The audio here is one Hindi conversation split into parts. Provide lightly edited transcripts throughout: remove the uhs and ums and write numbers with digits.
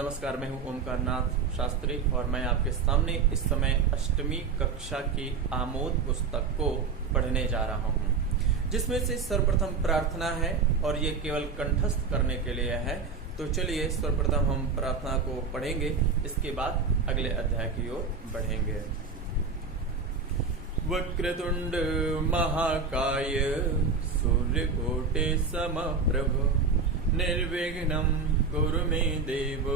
नमस्कार, मैं हूं ओमकार नाथ शास्त्री और मैं आपके सामने इस समय अष्टमी कक्षा की आमोद पुस्तक को पढ़ने जा रहा हूं, जिसमें से सर्वप्रथम प्रार्थना है और ये केवल कंठस्थ करने के लिए है। तो चलिए सर्वप्रथम हम प्रार्थना को पढ़ेंगे, इसके बाद अगले अध्याय की ओर बढ़ेंगे। वक्रतुंड महाकाय सूर्यकोटि समप्रभ निर्विघ्नं कुरु मे देव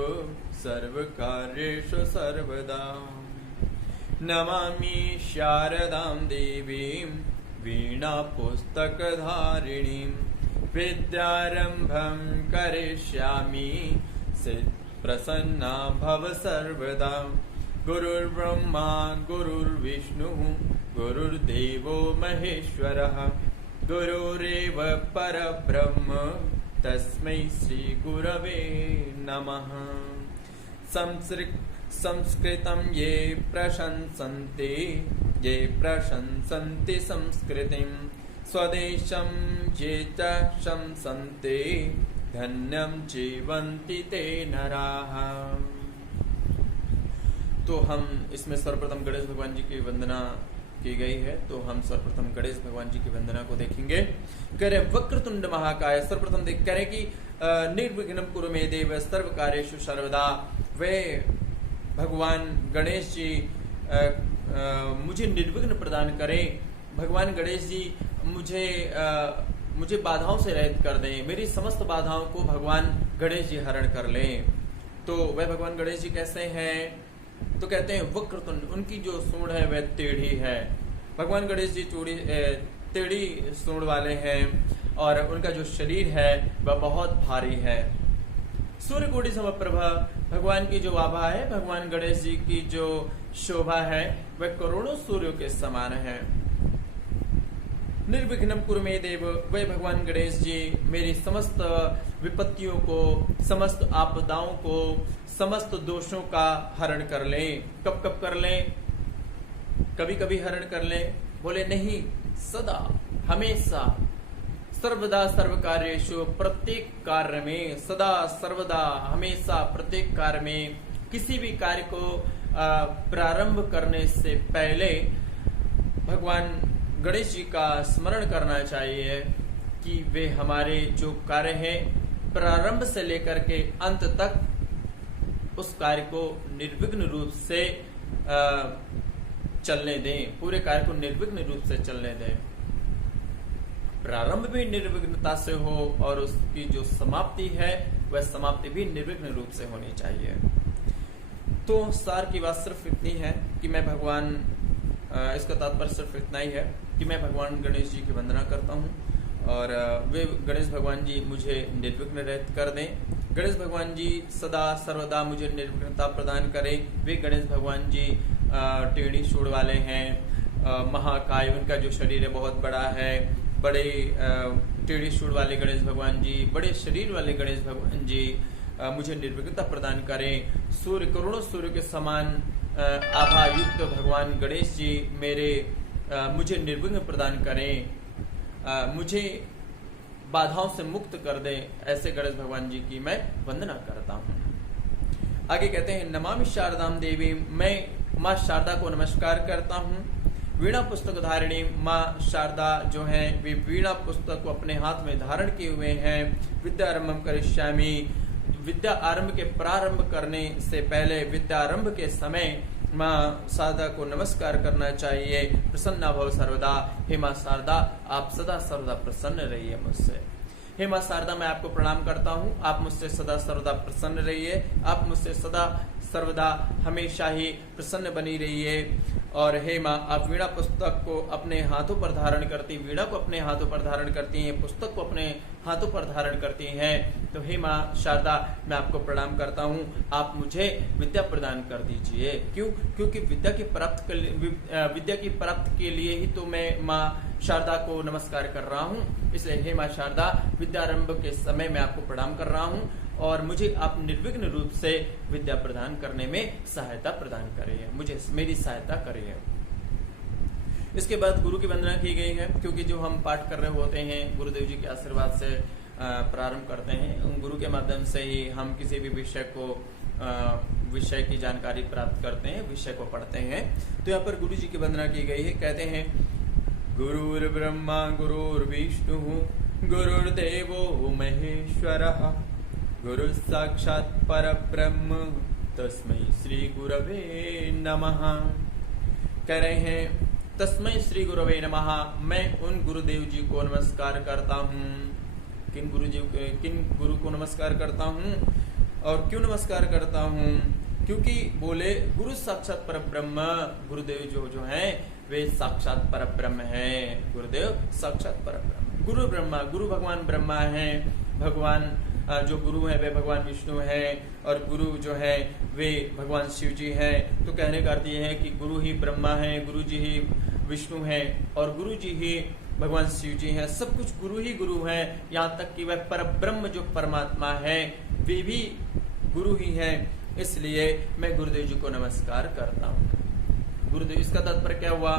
सर्वकार्येषु सर्वदा। नमामि शारदां देवीं वीणापुस्तकधारिणीं विद्यारम्भं करिष्यामि प्रसन्ना भव सर्वदा। गुरुर्ब्रह्मा गुरुर्विष्णुः गुरुर्देवो महेश्वरः गुरुरेव परब्रह्म तस्मै श्री गुरवे नमः। संस्कृतं ये प्रशंसन्ति संस्कृतिं स्वदेशं ये च शंसन्ते धन्यं जीवन्ति ते नराः। तो हम इसमें सर्वप्रथम गणेश भगवान जी की वंदना की गई है, तो हम सर्वप्रथम गणेश भगवान जी की वंदना को देखेंगे। कह रहे वक्रतुंड महाकाय, सर्वप्रथम देख कह रहे कि निर्विघ्नं कुरु मे देव सर्व कार्येषु सर्वदा। वे भगवान गणेश जी मुझे निर्विघ्न प्रदान करें। भगवान गणेश जी मुझे बाधाओं से रहित कर दें, मेरी समस्त बाधाओं को भगवान गणेश जी हरण कर लें। तो वह भगवान गणेश जी कैसे हैं? तो कहते हैं वक्रतुंड, उनकी जो सूंड है वह टेढ़ी है। भगवान गणेश जी टेढ़ी सूंड वाले हैं और उनका जो शरीर है वह बहुत भारी है। सूर्यकोटि समप्रभा, भगवान की जो आभा है, भगवान गणेश जी की जो शोभा है वह करोड़ों सूर्यों के समान है। निर्विघ्नं कुरु मे देव, वे भगवान गणेश जी मेरी समस्त विपत्तियों को, समस्त आपदाओं को, समस्त दोषों का हरण कर लें। कब कब कर लें? कभी कभी हरण कर लें? बोले नहीं, सदा हमेशा सर्वदा सर्व कार्येषु, प्रत्येक कार्य में, सदा सर्वदा हमेशा प्रत्येक कार्य में, किसी भी कार्य को प्रारंभ करने से पहले भगवान गणेश जी का स्मरण करना चाहिए कि वे हमारे जो कार्य हैं प्रारंभ से लेकर के अंत तक उस कार्य को निर्विघ्न रूप से चलने दें, पूरे कार्य को निर्विघ्न रूप से चलने दें। प्रारंभ भी निर्विघ्नता से हो और उसकी जो समाप्ति है वह समाप्ति भी निर्विघ्न रूप से होनी चाहिए। तो सार की बात सिर्फ इतनी है कि मैं भगवान, इसका तात्पर्य सिर्फ इतना ही है कि मैं भगवान गणेश जी की वंदना करता हूँ और वे गणेश भगवान जी मुझे निर्विघ्न रहित कर दें। गणेश भगवान जी सदा सर्वदा मुझे निर्विघ्नता प्रदान करें। वे गणेश भगवान जी टेढ़ी सूंड वाले हैं, महाकाय, उनका जो शरीर है बहुत बड़ा है। बड़े टेढ़ी सूंड वाले गणेश भगवान जी, बड़े शरीर वाले गणेश भगवान जी मुझे निर्विघ्नता प्रदान करें। सूर्य, करोड़ों सूर्य के समान आभा युक्त भगवान गणेश जी मुझे निर्विघ्न प्रदान करें, मुझे बाधाओं से मुक्त कर दें। ऐसे गणेश भगवान जी की मैं वंदना करता हूँ। आगे कहते हैं नमामि शारदां देवी, मैं माँ शारदा को नमस्कार करता हूँ। वीणा पुस्तक धारिणी, माँ शारदा जो है वे वीणा पुस्तक को अपने हाथ में धारण किए हुए हैं। विद्यारंभम करिष्यामि, विद्या आरंभ के प्रारंभ करने से पहले, विद्यारंभ के समय माँ शारदा को नमस्कार करना चाहिए। प्रसन्ना भव सर्वदा, हे माँ शारदा आप सदा सर्वदा प्रसन्न रहिए मुझसे। हे माँ शारदा मैं आपको प्रणाम करता हूँ, आप मुझसे सदा सर्वदा प्रसन्न रहिए, आप मुझसे सदा सर्वदा हमेशा ही प्रसन्न बनी रहिए। और हे माँ आप वीणा पुस्तक को अपने हाथों पर धारण करती, वीणा को अपने हाथों पर धारण करती हैं, पुस्तक को अपने हाथों पर धारण करती हैं। तो हे माँ शारदा मैं आपको प्रणाम करता हूँ, आप मुझे विद्या प्रदान कर दीजिए। क्यों? क्योंकि विद्या की प्राप्त के लिए ही तो मैं माँ शारदा को नमस्कार कर रहा हूँ। इसलिए हे माँ शारदा विद्यारंभ के समय मैं आपको प्रणाम कर रहा हूँ और मुझे आप निर्विघ्न रूप से विद्या प्रदान करने में सहायता प्रदान करिए, मुझे मेरी सहायता करिए। इसके बाद गुरु की वंदना की गई है, क्योंकि जो हम पाठ कर रहे होते हैं गुरुदेव जी के आशीर्वाद से प्रारंभ करते हैं। गुरु के माध्यम से ही हम किसी भी विषय को विषय की जानकारी प्राप्त करते हैं, विषय को पढ़ते हैं। तो यहाँ पर गुरु जी की वंदना की गई है। कहते हैं गुरुर्ब्रह्मा गुरुर्विष्णु गुरुर्देवो महेश्वरः गुरु साक्षात् परब्रह्म तस्मै श्री गुरवे नमः। कह रहे हैं तस्मै श्री गुरवे नमः, मैं उन गुरुदेव जी को नमस्कार करता हूँ। किन गुरु को नमस्कार करता हूँ और क्यों नमस्कार करता हूँ? क्योंकि बोले गुरु साक्षात परब्रह्म, गुरुदेव जो हैं वे साक्षात परब्रह्म हैं। गुरुदेव साक्षात परब्रह्म। गुरु ब्रह्मा, गुरु भगवान ब्रह्मा हैं, भगवान जो गुरु हैं वे भगवान विष्णु हैं और गुरु जो है वे भगवान शिव जी हैं। तो कहने का अर्थ ये है कि गुरु ही ब्रह्मा है, गुरु जी ही विष्णु हैं और गुरु जी ही भगवान शिव जी हैं। सब कुछ गुरु ही गुरु हैं, यहाँ तक कि वह परब्रह्म जो परमात्मा है वे भी गुरु ही हैं। इसलिए मैं गुरुदेव जी को नमस्कार करता हूँ। गुरुदेव, इसका तात्पर्य क्या हुआ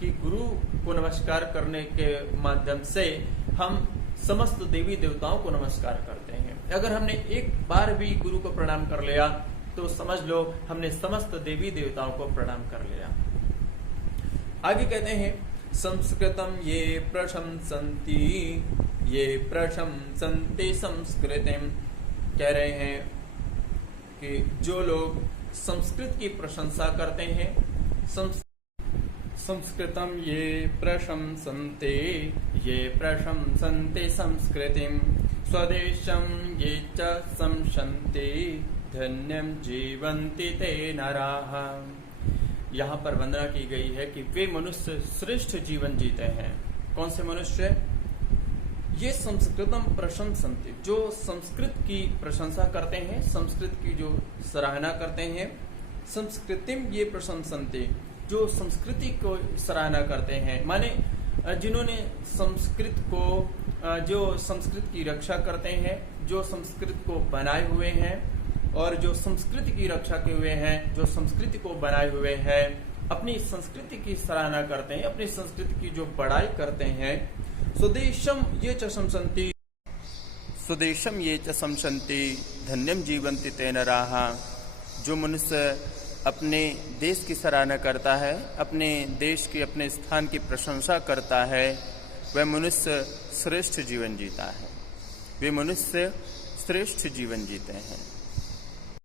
कि गुरु को नमस्कार करने के माध्यम से हम समस्त देवी देवताओं को नमस्कार करते हैं। अगर हमने एक बार भी गुरु को प्रणाम कर लिया तो समझ लो हमने समस्त देवी देवताओं को प्रणाम कर लिया। आगे कहते हैं संस्कृतम ये प्रशंसन्ति संस्कृतिम। कह रहे हैं कि जो लोग संस्कृत की प्रशंसा करते हैं, संस्कृतम ये प्रशंसन्ति संस्कृतिम स्वदेशम ये च संशन्ति धन्यम जीवन्ति ते नराः। यहाँ पर वंदना की गई है कि वे मनुष्य श्रेष्ठ जीवन जीते हैं। कौन से मनुष्य? ये संस्कृतम प्रशंसन्ति, जो संस्कृत की प्रशंसा करते हैं, संस्कृत की जो सराहना करते हैं। संस्कृतिम ये प्रशंसन्ति, जो संस्कृति को सराहना करते हैं, माने जिन्होंने संस्कृत को, जो संस्कृत की रक्षा करते हैं, जो संस्कृत को बनाए हुए हैं और जो संस्कृति की रक्षा किए हुए हैं, जो संस्कृति को बनाए हुए हैं, अपनी संस्कृति की सराहना करते हैं, अपनी संस्कृति की जो बड़ाई करते हैं। स्वदेशम ये च शंसन्ति धन्यम जीवन्ति ते नराः। जो मनुष्य अपने देश की सराहना करता है, अपने देश की, अपने स्थान की प्रशंसा करता है, वह मनुष्य श्रेष्ठ जीवन जीता है। वे मनुष्य श्रेष्ठ जीवन जीते हैं।